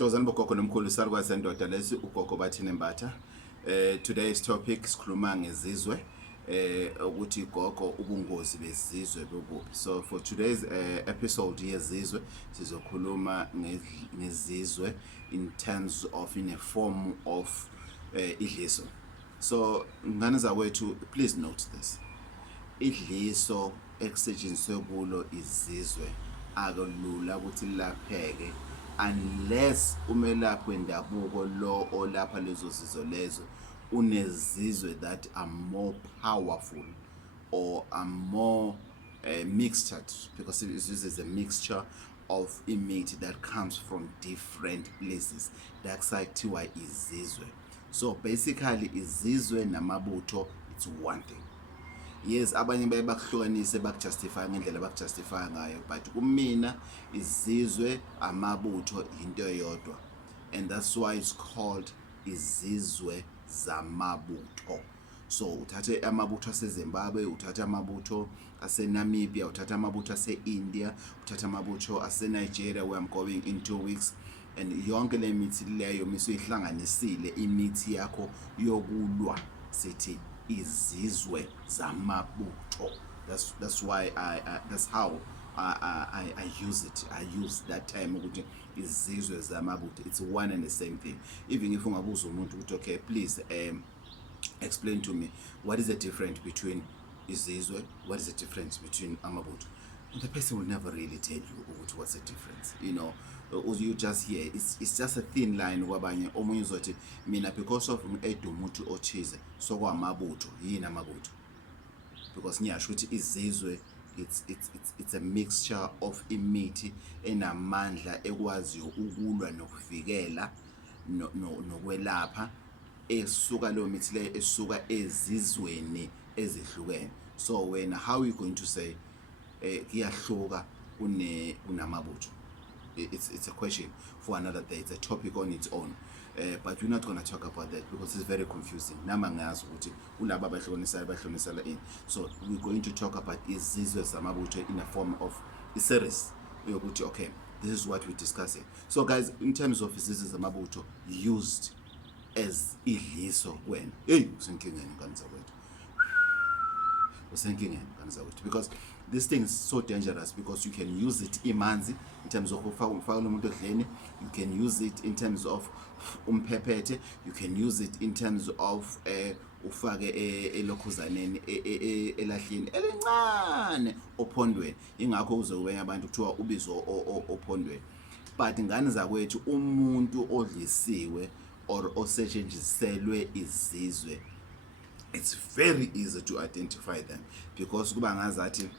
Thokozani bogogo nomkhulu salukwazi sendoda lesi ugogo bathi nembatha. Today's topic sikhuluma ngezizwe ukuthi gogo ubungozi bezizwe bobuphi. So for today's episode yezizwe sizokhuluma ngezizwe in terms of in a form of idliso. So ngane zakwethu, please note this. Idliso ekusetshenziswe kulo izizwe akulula ukuthi lapheke unless umelaphi wendabuko lo olapha lezo zizwe lezo unezizwe that are more powerful or are more mixtured, because it uses a mixture of meat that comes from different places. That's kuthiwa izizwe. So basically izizwe namabutho, it's one thing. Yes, abanye baye bakuhlukanise bakujustify ngendlela bakujustify ngayo, but kumina izizwe amabutho into eyodwa, and that's why it's called izizwe zamabutho. So uthathe amabutho aseZimbabwe, uthathe amabutho aseNamibia, uthathe amabutho aseIndia, uthathe amabutho aseNigeria, where I'm going in 2 weeks, and yonke le mithi leyo misuyihlanganisile imithi yakho yokulwa sithi izizwe zamabutho. That's why that's how I use it. I use that time ukuthi izizwe zamabutho. It's one and the same thing. Even if ungabuza umuntu ukuthi okay, please explain to me what is the difference between izizwe, what is the difference between amabutho, the person will never really tell you what's the difference. You know, you just hear it's just a thin line kwabanye. Omunye uzothi mina because of umuntu othize so kwamabutho yini amabutho, because ngiyasho ukuthi izizwe it's a mixture of imithi enamandla ekwaziyo ukulwa nokuvikela nokwelapha esuka leyo mithi le esuka ezizweni ezihlukene. So when how you going to say kuyahluka kunamabutho? It's a question for another day. It's a topic on its own. But we're not going to talk about that because it's very confusing. Namangazi ukuthi ulaba bahlonisela in. So we're going to talk about izizwe zamabutho in a form of a series. Okay, this is what we're discussing. So guys, in terms of izizwe zamabutho used as idliso when usenkingeni ngane zakwethu, because this thing is so dangerous, because you can use it imanzi in terms of ufaka umuntu odleni, you can use it in terms of umphephethe, you can use it in terms of ufake elokhuzaneni elahleni elincane ophondweni, ingakho uzowenya abantu kuthiwa ubizo ophondweni. But ngane zakwethu umuntu odlisiwe or osetshenziselwe izizwe, it's very easy to identify them, because kuba ngazathi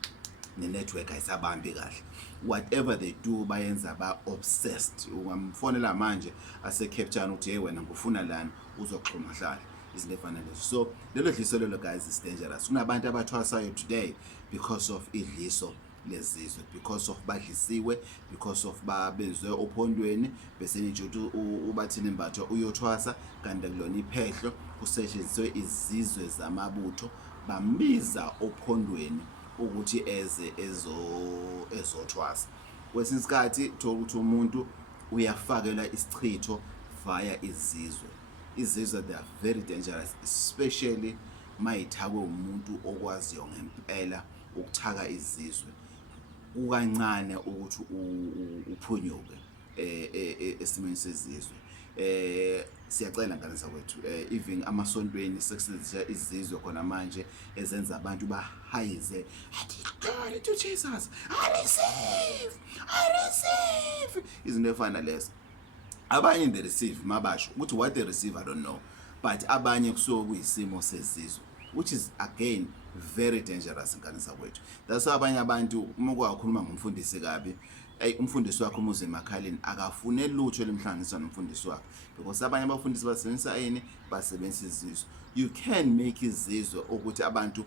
network ayisabambi kahle. Whatever they do bayenza ba obsessed. Ungamfonela manje ase Cape Town uthi hey wena ngifuna lana uzoxhuma hlala izinto efanele. So lelo dliso lelo guys is dangerous. Kunabantu abathwasayo today because of idliso lezizwe, because of badlisiwe, because of babezwe ophondweni bese nje ubathini imbatho uyothwasa kanti kulona iphehlo kusetshenziswe izizwe zamabutho bambiza ophondweni ukuthi ezothwasa. Kwesinye isikhathi thola ukuthi umuntu uyafakelwa isichitho via izizwe. Izizwe they are very dangerous, especially mayithakwe umuntu okwaziyo ngempela ukuthaka izizwe. Ukancane ukuthi uphunyuke esimeni sezizwe. Siyacela ngane zakwethu, even amasontweni sekusenziswa izizwe khona manje ezenza abantu bahayize glory to Jesus, I receive izinto efana lezo. Abanye they receive mabasho ukuthi what they receive I don't know, but abanye kusuka kuyisimo sezizwe, which is again very dangerous ngane zakwethu. That's why abanye abantu uma kwakhuluma ngomfundisi kabi, umfundisi wakho umuze emakhaleni akafune lutho lemhlanganiso nomfundisi wakhe, because abanye abafundisi basebenzisa basebenzisa izizwe. You can make izizwe ukuthi abantu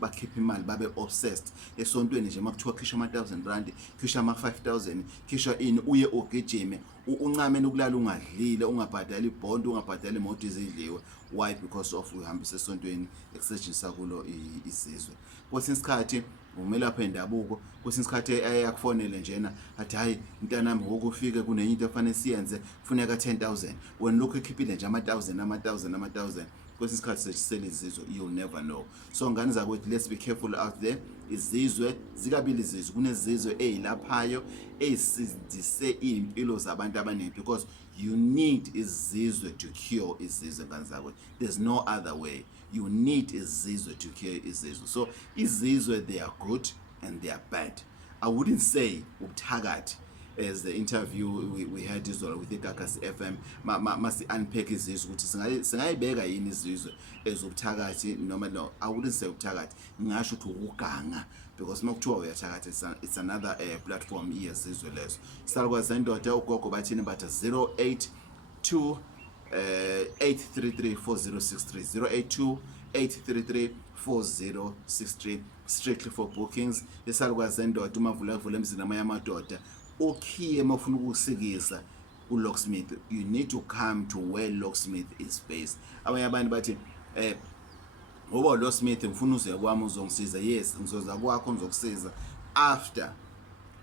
bakhipha imali babe obsessed esontweni nje makuthiwa khishwa ama-1,000 khishwa ama-5,000 khishwa ini uye ugijime uncame nokulala ungadlile ungabhadali ibhondi ungabhadali imoto izidliwe. Why? Because of uhambisa esontweni ekusetshenziswa kulo izizwe. Kwesinye isikhathi umelaphi wendabuko kwesinye isikhathi ayakufonele njena athi hayi mntanami ngoku ufike kunenye into efanele siyenze kufuneka 10,000 wena lokhu ekhiphile nje ama-1,000 kwesinye isikhathi sesisele izizwe, you'll never know. So ngane zakwethu, let's be careful out there. Izizwe zikabili izizwe, kunezizwe ezilaphayo ezisindise impilo zabantu abaningi, because you need izizwe to cure izizwe ngane zakwethu. There's no other way. You need izizwe to cure izizwe. So izizwe, they are good and they are bad. I wouldn't say ubuthakathi, as the interview we had izolo with iGagasi FM masi unpack izizwe ukuthi singayibeka yini izizwe ezobuthakathi noma no. I wouldn't say ubuthakathi, ngisho ukuthi ukuganga, because makuthiwa uyathakathi it's another platform yezizwe lezo. Salukwazi indoda ugogo bathini batha 082 833 4063 082 833 4063 strictly for bookings. Isalukwazi indoda umavula emzini amadoda ukhiye mafuna ukusikisa uLocksmith, you need to come to where Locksmith is based. Abanye abantu bathi ngoba uLocksmith ngifuna uze kwami uzongisiza. Yes, ngizoza kwakho ngizokusiza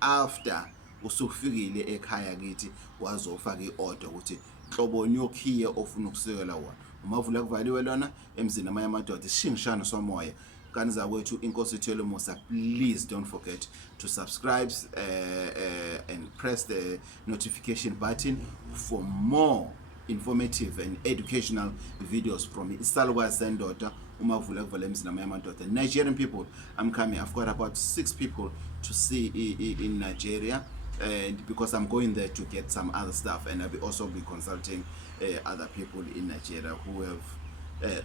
after usufikile ekhaya kithi wazofaka iorder ukuthi hloboni yokhiye ofuna ukusikela wona. Umavula kuvaliwe lona emzini amadoda ishingishana somoya. Ngane zakwethu, inkosi ithwele umusa. Please don't forget to subscribe and press the notification button for more informative and educational videos from Isalukwazi Sendoda umavula kuvala emzini amadoda. Nigerian people, I'm coming. I've got about 6 people to see in Nigeria, and because I'm going there to get some other stuff, and I'll also be consulting other people in Nigeria who have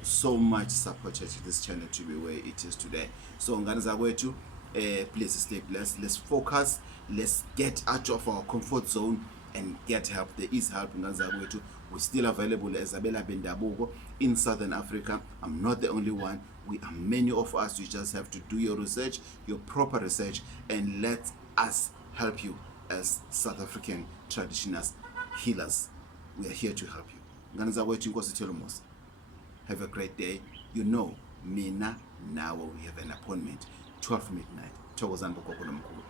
so much supported this channel to be where it is today. So ngane zakwethu, please stay blessed. Let's focus. Let's get out of our comfort zone and get help. There is help ngane zakwethu. We're still available as Abela Bendabugo in Southern Africa. I'm not the only one. We are many of us. You just have to do your research, your proper research, and let us help you as South African traditional healers. We are here to help you. Ngane zakwethu, inkosi ithwele umusa. Have a great day. You know, mina now we have an appointment 12 midnight. Thokozani bogogo nomkhulu.